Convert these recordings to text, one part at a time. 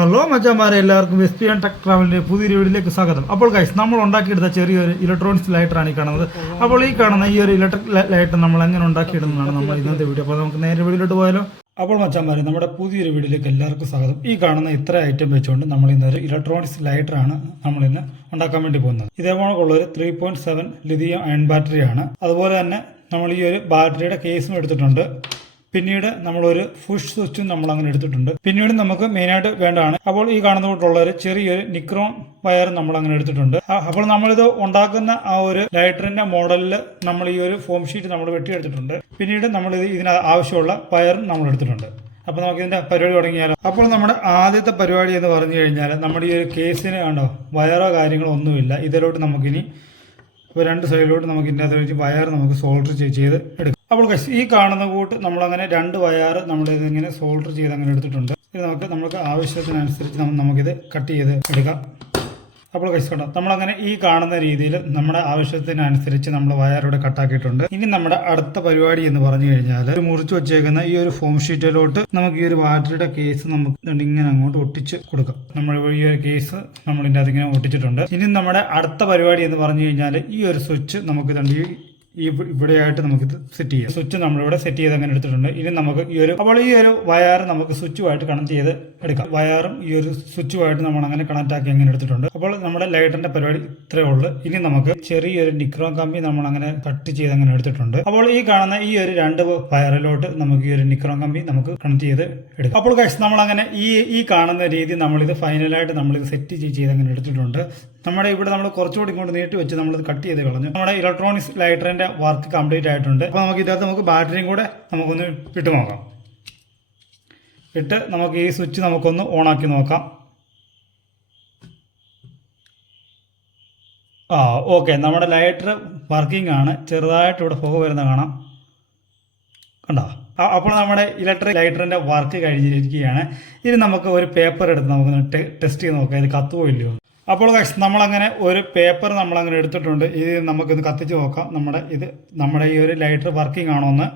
Hello മച്ചാമാരെ, എല്ലാവർക്കും S P and tech ട്രാവലിൻ്റെ പുതിയൊരു വീഡിയോയിലേക്ക് സ്വാഗതം. അപ്പോൾ ഗൈസ്, നമ്മൾ ഉണ്ടാക്കിയെടുത്ത ചെറിയൊരു ഇലക്ട്രോണിക്സ് ലൈറ്ററാണ് ഈ കാണുന്നത്. അപ്പോൾ ഈ കാണുന്ന ഈ ഒരു ഇലക്ട്രിക് ലൈറ്റ് നമ്മൾ എങ്ങനെ ഉണ്ടാക്കിയിടുന്നതാണ് നമ്മൾ ഇന്നത്തെ വീഡിയോ. അപ്പോൾ നമുക്ക് നേരെ വീഡിയോയിലോട്ട് പോയാലോ. അപ്പോൾ മച്ചാമാരെ, നമ്മുടെ പുതിയൊരു വീഡിയോയിലേക്ക് എല്ലാവർക്കും സ്വാഗതം. ഈ കാണുന്ന ഇത്ര ഐറ്റം വെച്ചുകൊണ്ട് നമ്മൾ ഇന്നൊരു ഇലക്ട്രോണിക്സ് ലൈറ്ററാണ് നമ്മളിന്ന് ഉണ്ടാക്കാൻ വേണ്ടി പോകുന്നത്. ഇതേപോലെയുള്ളൊരു 3.7 ലിഥിയം അയൺ ബാറ്ററിയാണ്. അതുപോലെ തന്നെ നമ്മൾ ഈ ഒരു ബാറ്ററിയുടെ കേസും എടുത്തിട്ടുണ്ട്. പിന്നീട് നമ്മളൊരു പുഷ് സ്വിച്ചും നമ്മൾ അങ്ങനെ എടുത്തിട്ടുണ്ട്. പിന്നീട് നമുക്ക് മെയിനായിട്ട് വേണ്ടതാണ് അപ്പോൾ ഈ കാണുന്ന കൂട്ടുള്ള ഒരു ചെറിയൊരു നിക്രോൺ വയർ നമ്മൾ അങ്ങനെ എടുത്തിട്ടുണ്ട്. അപ്പോൾ നമ്മളിത് ഉണ്ടാക്കുന്ന ആ ഒരു ലൈറ്ററിന്റെ മോഡലിൽ നമ്മൾ ഈ ഒരു ഫോം ഷീറ്റ് നമ്മൾ വെട്ടിയെടുത്തിട്ടുണ്ട്. പിന്നീട് നമ്മൾ ഇതിന് ആവശ്യമുള്ള വയറും നമ്മൾ എടുത്തിട്ടുണ്ട്. അപ്പോൾ നമുക്ക് ഇതിന്റെ പരിപാടി തുടങ്ങിയാലോ. അപ്പോൾ നമ്മുടെ ആദ്യത്തെ പരിപാടി എന്ന് പറഞ്ഞു കഴിഞ്ഞാൽ നമ്മുടെ ഈ ഒരു കേസിന് കണ്ടോ വയറോ കാര്യങ്ങളോ ഒന്നുമില്ല. ഇതിലോട്ട് നമുക്കിനി രണ്ട് സൈഡിലോട്ട് നമുക്ക് ഇതിൻ്റെ അകത്ത് വയർ നമുക്ക് സോൾഡർ ചെയ്ത് എടുക്കാം. അപ്പോൾ ഈ കാണുന്ന കൂട്ട് നമ്മളങ്ങനെ രണ്ട് വയർ നമ്മളിതിങ്ങനെ സോൾഡർ ചെയ്ത് അങ്ങനെ എടുത്തിട്ടുണ്ട്. ഇത് നമുക്ക് ആവശ്യത്തിനനുസരിച്ച് നമുക്കിത് കട്ട് ചെയ്ത് എടുക്കാം. അപ്പോൾ കണ്ടോ, നമ്മളങ്ങനെ ഈ കാണുന്ന രീതിയിൽ നമ്മുടെ ആവശ്യത്തിനനുസരിച്ച് നമ്മൾ വയറോടെ കട്ടാക്കിയിട്ടുണ്ട്. ഇനി നമ്മുടെ അടുത്ത പരിപാടി എന്ന് പറഞ്ഞു കഴിഞ്ഞാൽ മുറിച്ച് വെച്ചേക്കുന്ന ഈ ഒരു ഫോം ഷീറ്റിലോട്ട് നമുക്ക് ഈ ഒരു ബാറ്ററിയുടെ കേസ് നമുക്ക് ഇങ്ങനെ അങ്ങോട്ട് ഒട്ടിച്ച് കൊടുക്കാം. നമ്മൾ ഈ ഒരു കേസ് നമ്മൾ ഇതിൻ്റെ അതിങ്ങനെ ഒട്ടിച്ചിട്ടുണ്ട്. ഇനി നമ്മുടെ അടുത്ത പരിപാടി എന്ന് പറഞ്ഞു കഴിഞ്ഞാൽ ഈ ഒരു സ്വിച്ച് നമുക്ക് ഇവിടെയായിട്ട് നമുക്കിത് സെറ്റ് ചെയ്യാം. സ്വിച്ച് നമ്മളിവിടെ സെറ്റ് ചെയ്ത് അങ്ങനെ എടുത്തിട്ടുണ്ട്. ഇനി നമുക്ക് ഈ ഒരു വയർ നമുക്ക് സ്വിച്ചുമായിട്ട് കണക്ട് ചെയ്ത് എടുക്കാം. വയറും ഈ ഒരു സ്വിച്ചുമായിട്ട് നമ്മൾ അങ്ങനെ കണക്ട് ആക്കി അങ്ങനെ എടുത്തിട്ടുണ്ട്. അപ്പോൾ നമ്മുടെ ലൈറ്ററിന്റെ പരിപാടി ഇത്രയേ ഉള്ളൂ. ഇനി നമുക്ക് ചെറിയൊരു നിക്രോൺ കമ്പി നമ്മൾ അങ്ങനെ കട്ട് ചെയ്ത് അങ്ങനെ എടുത്തിട്ടുണ്ട്. അപ്പോൾ ഈ കാണുന്ന ഈ ഒരു രണ്ട് വയറിലോട്ട് നമുക്ക് ഈ ഒരു നിക്രോൺ കമ്പി നമുക്ക് കണക്ട് ചെയ്ത് എടുക്കാം. അപ്പോൾ നമ്മളങ്ങനെ ഈ കാണുന്ന രീതി നമ്മളിത് ഫൈനലായിട്ട് നമ്മളിത് സെറ്റ് ചെയ്ത് അങ്ങനെ എടുത്തിട്ടുണ്ട്. നമ്മുടെ ഇവിടെ നമ്മൾ കുറച്ചുകൂടി ഇങ്ങോട്ട് നീട്ടി വെച്ച് നമ്മളിത് കട്ട് ചെയ്ത് കളഞ്ഞു. നമ്മുടെ ഇലക്ട്രോണിക്സ് ലൈറ്ററിന്റെ വർക്ക് കംപ്ലീറ്റ് ആയിട്ടുണ്ട്. അപ്പോൾ നമുക്ക് ഇതിനകത്ത് നമുക്ക് ബാറ്ററിയും കൂടെ നമുക്കൊന്ന് ഇട്ട് നോക്കാം. ഇട്ട് നമുക്ക് ഈ സ്വിച്ച് നമുക്കൊന്ന് ഓണാക്കി നോക്കാം. ഓക്കെ, നമ്മുടെ ലൈറ്റർ വർക്കിംഗ് ആണ്. ചെറുതായിട്ട് ഇവിടെ പുക വരുന്ന കാണാം, കണ്ടോ. അപ്പോൾ നമ്മുടെ ഇലക്ട്രിക് ലൈറ്ററിന്റെ വർക്ക് കഴിഞ്ഞിരിക്കുകയാണ്. ഇനി നമുക്ക് ഒരു പേപ്പർ എടുത്ത് നമുക്കൊന്ന് ടെസ്റ്റ് ചെയ്ത് നോക്കാം ഇത് കത്തുവോ ഇല്ലയോ. അപ്പോൾ നമ്മളങ്ങനെ ഒരു പേപ്പർ നമ്മളങ്ങനെ എടുത്തിട്ടുണ്ട്. ഇത് നമുക്കിത് കത്തിച്ച് നോക്കാം നമ്മുടെ ഈ ഒരു ലൈറ്റർ വർക്കിംഗ് ആണോ എന്ന്.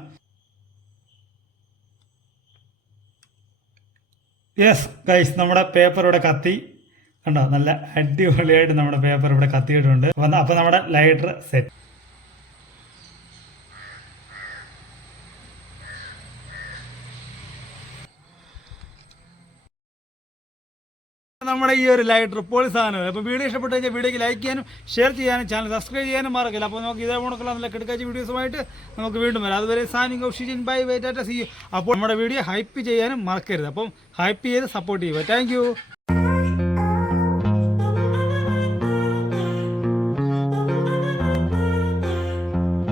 യെസ് ഗൈസ്, നമ്മുടെ പേപ്പർ ഇവിടെ കത്തി, കണ്ടോ. നല്ല അടിപൊളിയായിട്ട് നമ്മുടെ പേപ്പർ ഇവിടെ കത്തിയിട്ടുണ്ട്. അപ്പോൾ നമ്മുടെ ലൈറ്റർ സെറ്റ്. നമ്മുടെ ഈ ഒരു ലൈറ്റർ പൊളി സാധനമാണ്. അപ്പോൾ വീഡിയോ ഇഷ്ടപ്പെട്ട് കഴിഞ്ഞാൽ വീഡിയോക്ക് ലൈക്ക് ചെയ്യാനും ഷെയർ ചെയ്യാനും ചാനൽ സബ്സ്ക്രൈബ് ചെയ്യാനും മറക്കില്ല. അപ്പോൾ നമുക്ക് ഇതേ കണക്കുള്ള നല്ല കിടക്കാച്ച വീഡിയോസുമായിട്ട് നമുക്ക് വീണ്ടും വരാം. അതുവരെ signing off Shijin bye bye tata see you. അപ്പോൾ നമ്മുടെ വീഡിയോ ഹൈപ്പ് ചെയ്യാനും മറക്കരുത്. അപ്പം ഹൈപ്പ് ചെയ്ത് സപ്പോർട്ട് ചെയ്യുക. Thank you.